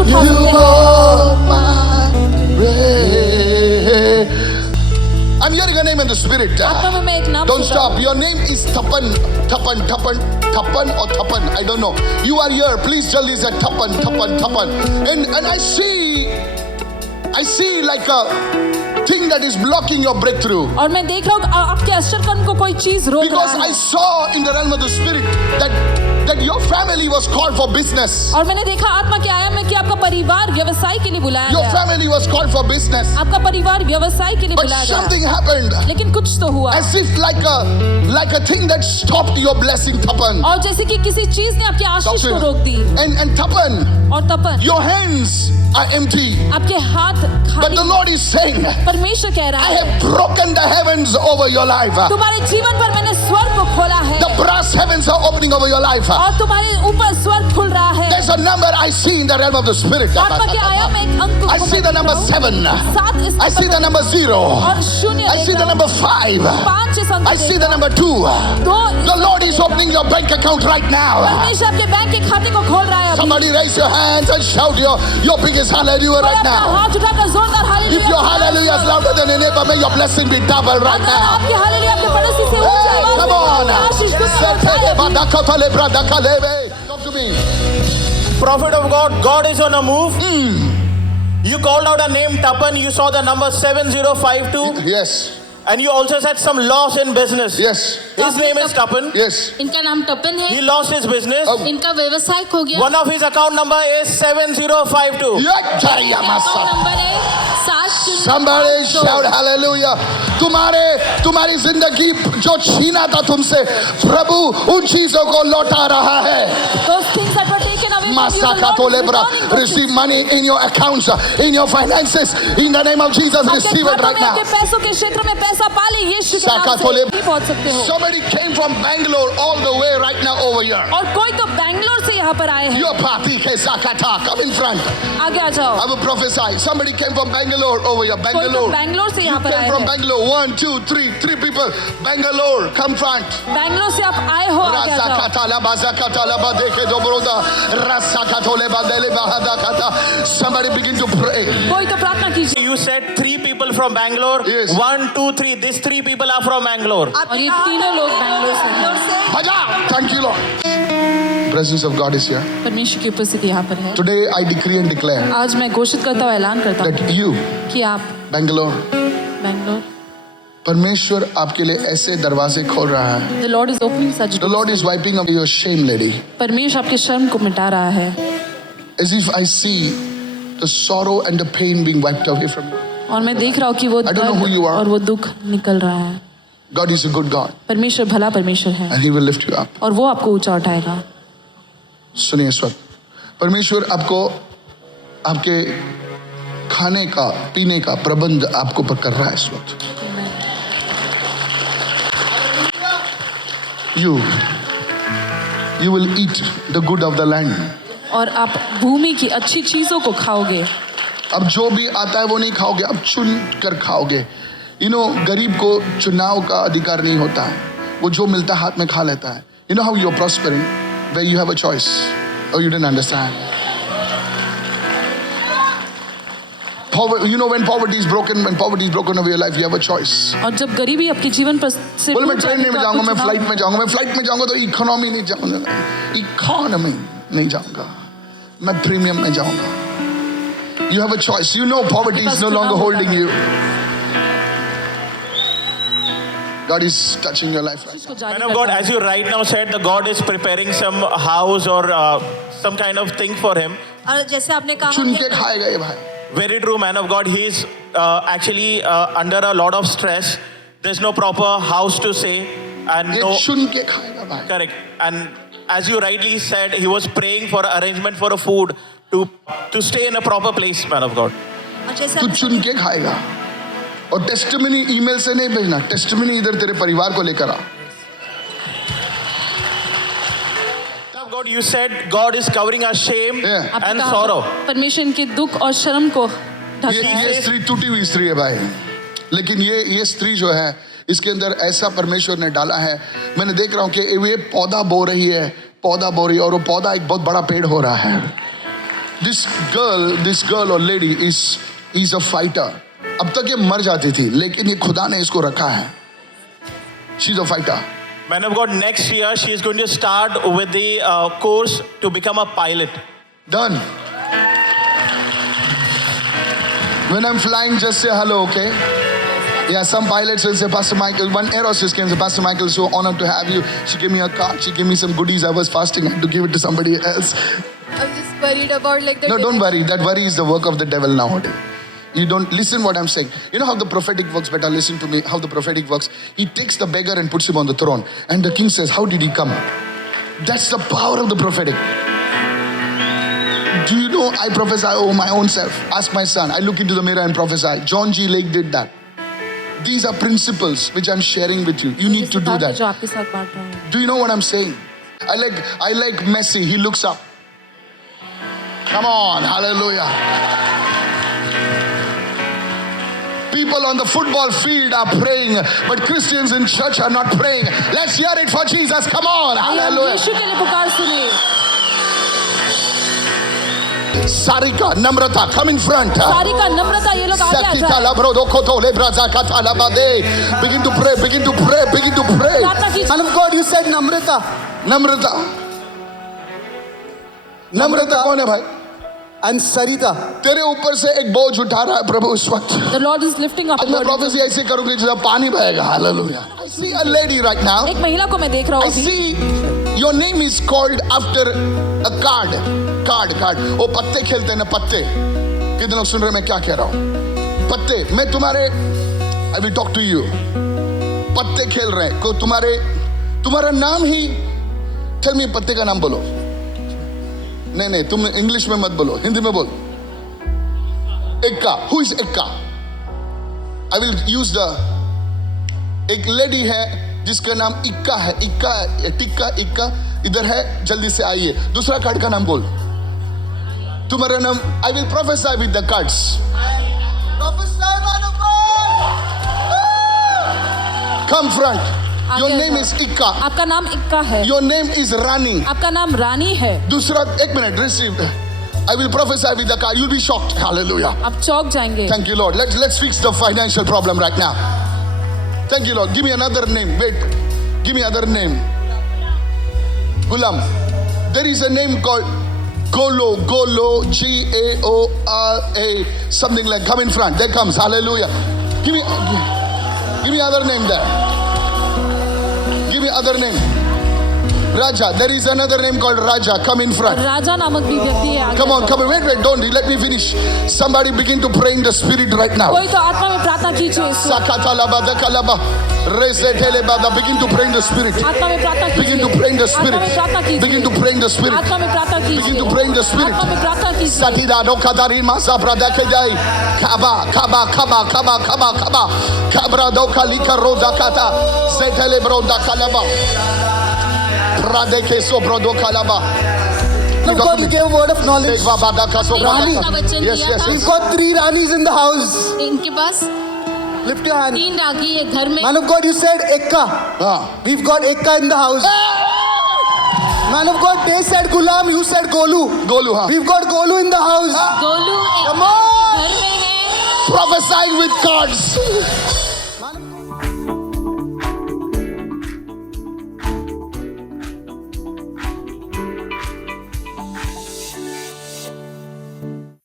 उठा You सकते हैं। are my praise. I'm hearing a name in the spirit. आत्मा में मैं एक नाम Don't सुन रहा stop. Your name is Tapan. Tapan, Tapan, Tapan or Tapan. I don't know. You are here. Please tell this Tapan, Tapan, Tapan. And I see like a thing that is blocking your breakthrough. हूँ। और मैं देख रहा हूँ आपके अष्टकर्म को कोई चीज रोक रहा Because I है। saw in the realm of the spirit that your family was called for business. और मैंने देखा आत्मा के आयाम में कि आपका परिवार व्यवसाय के लिए बुलाया Your गया। family was called for business. आपका परिवार व्यवसाय के लिए But बुलाया गया। something happened. लेकिन कुछ तो हुआ। As if like a thing that stopped your blessing, Tapan. और जैसे कि किसी चीज ने आपकी आशीष को रोक दी। And Tapan, और तपन, your hands are empty. आपके हाथ But खाली। the Lord is saying, परमेश्वर कह रहा I है, have broken the heavens over your life. तुम्हारे जीवन पर मैंने स्वर्ग को खोला है। The brass heavens are opening over your life. और तुम्हारे ऊपर स्वर्ग खुल रहा है। There's a number I see in the realm of the spirit. आत्मा के आयाम में एक अंक I को see मैं the देख number रहा हूँ। 7. सात इस I see the number 0. और शून्य I देख see the रहा हूँ। number 5. 5 इस अंक I को see देख the रहा number 2. हूँ। 2 The Lord is opening your bank account right now. परमेश्वर आपके बैंक के खाते को खोल रहा है अभी। Somebody raise your hands and shout your biggest hallelujah कोई right अपना now. हाथ उठाकर जोरदार If your hallelujah is louder than your neighbor, may your blessing be double right अगर now. आपकी हालेलुया आपके पड़ोसी से ऊंची Hey, आवाज come में on. बोलिए, आशीष दुनिया में उठाए। Talk to me. Prophet of God, God is on a move. You called out a name, Tapan. You saw the number 7052. Yes. And you also said some loss in business. Yes. His name is Tapan. Yes. इनका नाम टपन है। He lost his business. Oh. इनका व्यवसाय खो गया। One of his account number is 7052. Account number है 7 Somebody shout hallelujah. तुम्हारी जिंदगी जो छीना था तुमसे, प्रभु उन चीजों को लौटा रहा है. Those things that were taken away from you, the Masaka Lord is tolebra. returning those Receive things. money in your accounts, in your finances. In the name of Jesus, आपके receive it खातों right में, now. आपके पैसों के क्षेत्र में पैसा पाले, यीशु के नाम Saka से tole- भी पहुंच सकते हो। Somebody came from Bangalore all the way right now over here. और कोई तो बैंगलोर से यहाँ पर आए हैं। Your party ke Zakata. Come in front. आगे आ जाओ। I will prophesy. Somebody came from Bangalore over here. कोई तो Bangalore. बैंगलोर से You यहाँ पर came आए from हैं। Bangalore. 1, 2, 3. 3 people. Bangalore. Come front. Bangalore से आप आए हो, आगे आ जाओ। Razakatala bazakatala badeke dobroda. Rasakatole badele bahadakata. Somebody begin to pray. कोई तो प्रार्थना कीजिए। You said 3 people from Bangalore. Yes. 1, 2, 3. These 3 people are from Bangalore. और ये तीनों लोग बैंगलोर से हैं। Baja. Thank you, Lord. Presence of God is here. परमेश्वर की उपस्थिति यहाँ पर है। Today I decree and declare आज मैं घोषित करता हूँ, ऐलान करता हूँ that you, कि आप Bangalore, बैंगलोर, परमेश्वर आपके लिए ऐसे दरवाजे खोल रहा है. The Lord is opening such The Lord is wiping away your shame, lady. परमेश्वर आपके शर्म को मिटा रहा है। As if I see the sorrow and the pain being wiped away from you. और मैं देख रहा हूँ कि वो I don't know who दर्द you are. और वो दुख निकल रहा है। God is a good God परमेश्वर भला परमेश्वर है and He will lift you up. और वो आपको ऊंचा उठाएगा। सुनिए इस वक्त, परमेश्वर आपको आपके खाने का पीने का प्रबंध आपको पर कर रहा है इस वक्त. You will eat the good of the land. और आप भूमि की अच्छी चीजों को खाओगे। अब जो भी आता है वो नहीं खाओगे, अब चुन कर खाओगे. गरीब को चुनाव का अधिकार नहीं होता है, वो जो मिलता है हाथ में खा लेता है. You know how you are prospering, where you have a choice. Oh, you didn't understand. When poverty is broken over your life, you have a choice. और जब गरीबी आपके जीवन पर से बोले मैं टूट ट्रेन जाती में है, तो जाऊंगा, आपको मैं चुनाव- फ्लाइट में जाऊंगा तो इकोनॉमी नहीं जाऊंगा, मैं प्रीमियम में जाऊंगा. You have a choice. Poverty is no longer holding you. God is touching your life right now. को जारी Man of God, करता है। as you right now said, the God is preparing some house or some kind of thing for him. और जैसे आपने कहा चुन कि के खाएगा ये भाई. Very true, man of God. He is actually under a lot of stress. There's no proper house to stay, and ये no चुन के खाएगा भाई. correct. And as you rightly said, he was praying for arrangement for a food to stay in a proper place, man of God. और जैसे तू चुन के खाएगा. और टेस्टिमनी ईमेल से नहीं भेजना, टेस्टिमनी इधर तेरे परिवार को लेकर आ. Man of God, you said God is covering our shame Yeah. आपने and कहा, sorrow. परमेश्वर इनके दुख और शर्म को ढक ये स्त्री टूटी हुई स्त्री है भाई, लेकिन ये स्त्री जो है इसके अंदर ऐसा परमेश्वर ने डाला है. मैंने देख रहा हूँ कि ये पौधा बो रही है और वो पौधा एक बहुत बड़ा पेड़ हो रहा है. this girl or lady is a fighter. अब तक ये मर जाती थी, लेकिन ये खुदा ने इसको रखा है. She's a fighter. Man of God, next year she is going to start with the course to become a pilot. Done. When I'm flying, just say hello, okay? Yeah, some pilots will say, Pastor Michael, one air hostess came and said, Pastor Michael, so honored to have you. She gave me a card, she gave me some goodies. I was fasting, I had to give it to somebody else. I'm just worried about like the. No, don't worry. That worry is the work of the devil nowadays. You don't listen what I'm saying. You know how the prophetic works, better listen to me, how the prophetic works. He takes the beggar and puts him on the throne. And the king says, how did he come? That's the power of the prophetic. Do you know I prophesy over my own self? Ask my son. I look into the mirror and prophesy. John G. Lake did that. These are principles which I'm sharing with you. You need to do that. जो आपके साथ बांट रहा हूँ. Do you know what I'm saying? I like Messi. He looks up. Come on, hallelujah. People on the football field are praying, but Christians in church are not praying. Let's hear it for Jesus. Come on, आइए हम hallelujah. यीशु के लिए पुकार सुनिए. Sarika, Namrata, come in front. Sarika, नम्रता, ये लोग आगे आ Sakita, जाए. Labrodo, Koto, Lebraza, Katalabade. Begin to pray, begin to pray, begin to pray. प्रार्थना कीजिए. Man of God, you said Namrata. Namrata. Namrata कौन है भाई? And Sarita. तेरे ऊपर से एक बोझ उठा रहा है प्रभु इस वक्त. The Lord is lifting up. आज मैं प्रोफेसी ऐसे करूंगी जब पानी बहेगा. Hallelujah. I see a lady right now. एक महिला को मैं देख रहा I हूँ. see your name is called after a card. वो पत्ते खेलते हैं ना पत्ते. कितने लोग सुन रहे हैं मैं क्या कह रहा हूँ? पत्ते. मैं I will talk to you. पत्ते खेल रहे हैं. को तुम्हारा नाम ही. Tell me पत्ते का नाम बोलो. नहीं तुम इंग्लिश में मत बोलो, हिंदी में बोल. Ekka. Who is Ekka? I will use the. एक लेडी है जिसका नाम इक्का है. टिक्का इधर है. जल्दी से आइए. दूसरा कार्ड का नाम बोल. तुम्हारा नाम. I will prophesy with the cards. Come front. Your आगे name आओ. is इक्का. आपका नाम इक्का है. Your name is Rani. आपका नाम रानी है. दूसरा एक minute. Receive. I will prophesy with the card. You'll be shocked. Hallelujah. आप चौक जाएंगे. Thank you, Lord. Let's fix the financial problem right now. Thank you, Lord. Give me another name. Wait. Give me another name. Gulam. There is a name called Golo. G-A-O-R-A. Something like. Come in front. There comes. Hallelujah. Give me other name there. Give me other name. Raja. There is another name called Raja. Come in front. राजा नामक भी व्यक्ति है. आगे Come on. आओ. Wait. Don't. Let me finish. Somebody begin to pray in the spirit right now. कोई तो आत्मा में प्रार्थना कीजिए. Sakatalaba, dekalaba, resetelebada. Begin to pray in the spirit. आत्मा में प्रार्थना कीजिए. Begin to pray in the spirit. आत्मा में प्रार्थना कीजिए. Begin to pray in the spirit. आत्मा में प्रार्थना कीजिए. Begin to pray in the spirit. आत्मा में प्रार्थना कीजिए. Satida do kadari masa pradakejai. Kaba. Kabra do kalika roda kata. Zetelebro da kalaba. Pradeke sobro do kalaba. Man of God, you gave a word of knowledge. Devabada kaso Rani. pradaka. Yes. We've got 3 Ranis in the house. इनके पास Lift your hand. 3 रागी है घर में. Man of God, you said Ekka. हाँ. We've got Ekka in the house. Man of God, they said Gulam, you said Golu. Golu, हाँ. We've got Golu in the house. Golu एक Come on. घर में है. Prophesying with cards.